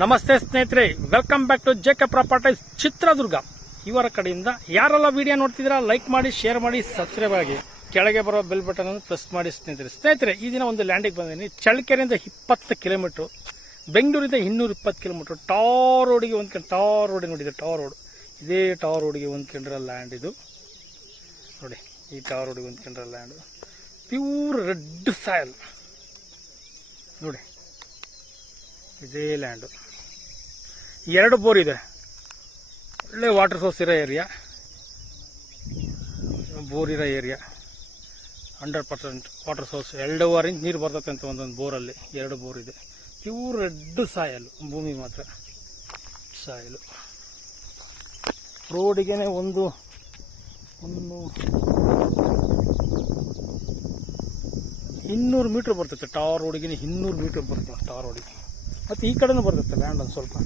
ನಮಸ್ತೆ ಸ್ನೇಹಿತರೆ, welcome back to JK properties Chitradurga. ಇವರ ಕಡೆಯಿಂದ ಯಾರೆಲ್ಲ ವಿಡಿಯೋ ನೋಡ್ತಿದ್ದೀರಾ ಲೈಕ್ ಮಾಡಿ, ಶೇರ್ ಮಾಡಿ, ಸಬ್ಸ್ಕ್ರೈಬ್ ಆಗಿ, ಕೆಳಗೆ ಬರೋ ಬೆಲ್ ಬಟನ್ ಅನ್ನು ಪ್ರೆಸ್ ಮಾಡಿ. ಸ್ನೇಹಿತರೆ ಈ ದಿನ ಒಂದು ಲ್ಯಾಂಡಿಗೆ ಬಂದಿದ್ದೀನಿ. ಚಳ್ಳಕೆರೆಯಿಂದ 20 ಕಿಲೋಮೀಟರ್, ಬೆಂಗಳೂರಿಂದ 220 ಕಿಲೋಮೀಟರ್, ಟಾರ್ ರೋಡಿಗೆ ಹೊಂದ್ಕೊಂಡು, ಟಾರ್ ರೋಡ್ ನೋಡಿದೆ, ಟಾರ್ ರೋಡ್, ಇದೇ ಟಾರ್ ರೋಡಿಗೆ ಹೊಂದ್ಕೊಂಡಿರೋ ಲ್ಯಾಂಡ್ ಇದು ನೋಡಿ. ಈ ಟಾರ್ ರೋಡಿಗೆ ಹೊಂದ್ಕೊಂಡಿರೋ ಲ್ಯಾಂಡ್ ಪ್ಯೂರ್ ರೆಡ್ ಸಾಯಲ್ ನೋಡಿ. ಇದೇ ಲ್ಯಾಂಡು, 2 ಬೋರ್ ಇದೆ, ಒಳ್ಳೆ ವಾಟರ್ ಸೋರ್ಸ್ ಇರೋ ಏರಿಯಾ, ಬೋರ್ ಇರೋ ಏರಿಯಾ, 100% ವಾಟರ್ ಸೋರ್ಸ್. 2.5 ಇಂಚ್ ನೀರು ಬರ್ತದೆ ಅಂತ ಒಂದೊಂದು ಬೋರಲ್ಲಿ. 2 ಬೋರ್ ಇದೆ. ಪ್ಯೂರ್ ರೆಡ್ ಸಾಯಲು, ಭೂಮಿ ಮಾತ್ರ ಸಾಯಲು. ರೋಡಿಗೆ ಒಂದು 200 ಮೀಟ್ರ್ ಬರ್ತೈತೆ. ಟಾರ್ ರೋಡಿಗೆ 200 ಮೀಟ್ರ್ ಬರ್ತದೆ ಟಾರ್ ರೋಡಿಗೆ. ಮತ್ತು ಈ ಕಡೆನೂ ಬರ್ತೈತೆ ಲ್ಯಾಂಡ್ ಒಂದು ಸ್ವಲ್ಪ.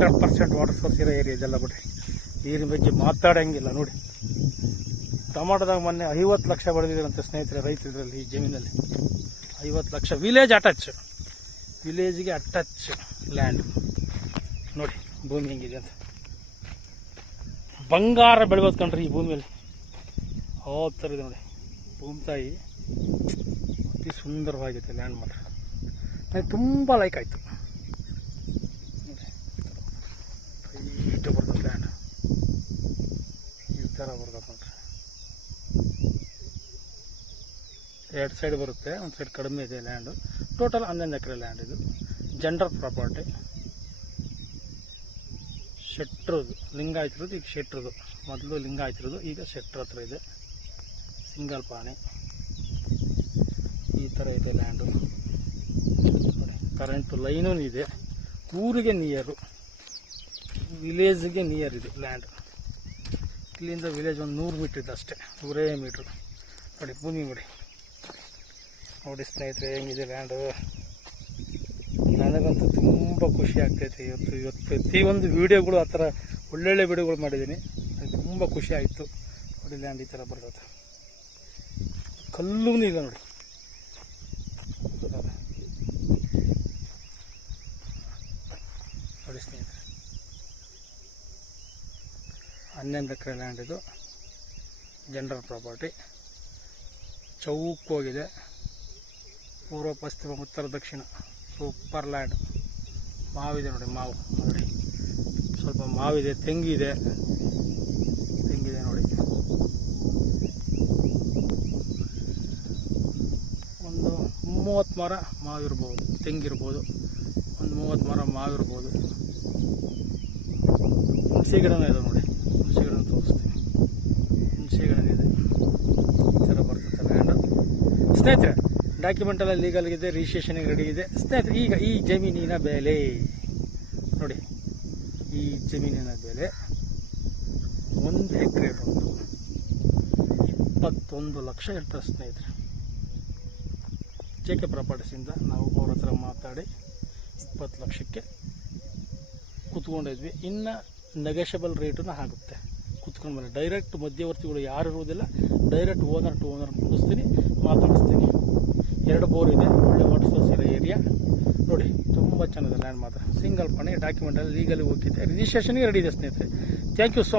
100% ವಾಟರ್ ಸೋರ್ಸ್ ಇರೋ ಏರಿಯಾ ಇದೆಲ್ಲ. ಬಿಡ್ರಿ, ನೀರಿನ ಬಗ್ಗೆ ಮಾತಾಡೋಂಗಿಲ್ಲ ನೋಡಿ. ಟೊಮಾಟೋದಾಗ ಮೊನ್ನೆ 50 ಲಕ್ಷ ಬರೆದಿದ್ದಾರಂತೆ ಸ್ನೇಹಿತರೆ ರೈತರಲ್ಲಿ. ಈ ಜಮೀನಲ್ಲಿ 50 ಲಕ್ಷ. ವಿಲೇಜ್ ಅಟ್ಯಾಚ್, ವಿಲೇಜ್ಗೆ ಅಟ್ಯಾಚ್ ಲ್ಯಾಂಡ್ ನೋಡಿ. ಭೂಮಿ ಹೆಂಗಿದೆ ಅಂತ. ಬಂಗಾರ ಬೆಳೆಯೋದು ಕಣ್ರಿ ಈ ಭೂಮಿಯಲ್ಲಿ. ಆ ಥರ ಇದೆ ನೋಡಿ ಭೂಮಿ ತಾಯಿ. ಅತಿ ಸುಂದರವಾಗಿದೆ ಲ್ಯಾಂಡ್ ಮಾತ್ರ. ನನಗೆ ತುಂಬ ಲೈಕ್ ಆಯಿತು ನೋಡಿ. ಹೈಟ್ ಬರ್ತದೆ ಲ್ಯಾಂಡ್, ಈ ಥರ ಬರ್ತದೆ ನೋಡ್ರಿ. 2 ಸೈಡ್ ಬರುತ್ತೆ, ಒಂದು ಸೈಡ್ ಕಡಿಮೆ ಇದೆ ಲ್ಯಾಂಡು. ಟೋಟಲ್ 11 ಎಕರೆ ಲ್ಯಾಂಡ್ ಇದು. Gender property. ಶೆಟ್ರದು, ಲಿಂಗಾಯತರದು, ಈಗ ಶೆಟ್ರದು. ಮೊದಲು ಲಿಂಗಾಯತರದು, ಈಗ ಶೆಟ್ರ ಹತ್ರ ಇದೆ. ಸಿಂಗಲ್ ಪಾಣಿ. ಈ ಥರ ಇದೆ ಲ್ಯಾಂಡು. ಕರೆಂಟು ಲೈನೂ ಇದೆ. ಊರಿಗೆ ನಿಯರು, ವಿಲೇಜ್ಗೆ ನಿಯರ್ ಇದೆ ಲ್ಯಾಂಡ್. ಇಲ್ಲಿಂದ ವಿಲೇಜ್ ಒಂದು 100 ಮೀಟ್ರ್ ಇದೆ ಅಷ್ಟೇ, 100 ಮೀಟ್ರ್ ನೋಡಿ. ಭೂಮಿ ನೋಡಿ ಸ್ನೇಹಿತರೆ ಹೆಂಗಿದೆ ಲ್ಯಾಂಡು. ನನಗಂತೂ ತುಂಬ ಖುಷಿ ಆಗ್ತೈತೆ ಇವತ್ತು ಪ್ರತಿಯೊಂದು ವೀಡಿಯೋಗಳು ಆ ಥರ ಒಳ್ಳೊಳ್ಳೆ ವೀಡಿಯೋಗಳು ಮಾಡಿದ್ದೀನಿ. ನನಗೆ ತುಂಬ ಖುಷಿ ಆಯಿತು ನೋಡಿ. ಲ್ಯಾಂಡ್ ಈ ಥರ ಬರ್ತದೆ. ಕಲ್ಲೂ ಇದೆ ನೋಡಿ. ನೋಡಿ ಸ್ನೇಹಿತರೆ, 11 ಎಕರೆ ಲ್ಯಾಂಡ್ ಇದು. Gender property. ಚೌಕೋಗಿದೆ. ಪೂರ್ವ, ಪಶ್ಚಿಮ, ಉತ್ತರ, ದಕ್ಷಿಣ. Super land. ಮಾವಿದೆ ನೋಡಿ, ಮಾವು ನೋಡಿ. ಸ್ವಲ್ಪ ಮಾವಿದೆ, ತೆಂಗಿದೆ ನೋಡಿ. ಒಂದು 30 ಮರ ಮಾವಿರ್ಬೋದು, ತೆಂಗಿರ್ಬೋದು. ಒಂದು 30 ಮರ ಮಾವಿರ್ಬೋದು. ಹುಣಸೆ ಗಿಡನೂ ಇದೆ ನೋಡಿ. ಹುಣಸೆ ಗಿಡನ ತೋರಿಸ್ತೀನಿ. ಹುಣಸೆ ಗಿಡನಿದೆ. ಈ ಥರ ಬರ್ತದೆ ಲ್ಯಾಂಡು ಸ್ನೇಹಿತರೆ. ಡಾಕ್ಯುಮೆಂಟ್ ಎಲ್ಲ ಲೀಗಲ್ ಇದೆ, ರಿಜಿಸ್ಟ್ರೇಷನ್ಗೆ ರೆಡಿ ಇದೆ ಸ್ನೇಹಿತರೆ. ಈಗ ಈ ಜಮೀನಿನ ಬೆಲೆ ನೋಡಿ. ಈ ಜಮೀನಿನ ಬೆಲೆ 1 ಎಕರೆ ಬಂದು 21 ಲಕ್ಷ ಇರ್ತಾರೆ ಸ್ನೇಹಿತರೆ. ಜೆಕೆ ಪ್ರಾಪರ್ಟೀಸಿಂದ ನಾವು ಅವ್ರ ಹತ್ರ ಮಾತಾಡಿ 20 ಲಕ್ಷಕ್ಕೆ ಕುತ್ಕೊಂಡಿದ್ವಿ. ಇನ್ನು ನೆಗೋಷಿಯಬಲ್ ರೇಟನ್ನು ಆಗುತ್ತೆ. ಕುತ್ಕೊಂಡು ಮೇಲೆ ಡೈರೆಕ್ಟ್ ಮಧ್ಯವರ್ತಿಗಳು ಯಾರು ಇರುವುದಿಲ್ಲ. ಡೈರೆಕ್ಟ್ ಓನರ್ ಟು ಓನರ್ ಮುಗಿಸ್ತೀನಿ, ಮಾತಾಡಿಸ್ತೀನಿ. 2 ಬೋರ್ ಇದೆ, ಒಳ್ಳೆ ವಾಟರ್ ಸೋರ್ಸ್ ಇರೋ ಏರಿಯಾ ನೋಡಿ. ತುಂಬ ಚೆನ್ನಾಗಿದೆ ಲ್ಯಾಂಡ್ ಮಾತ್ರ. ಸಿಂಗಲ್ ಪಾಣಿ. ಡಾಕ್ಯುಮೆಂಟಲ್ಲಿ ಲೀಗಲಿ ಹೋಗಿದೆ, ರಿಜಿಸ್ಟ್ರೇಷನ್ಗೆ ರೆಡಿ ಇದೆ ಸ್ನೇಹಿತರೆ. Thank you so much.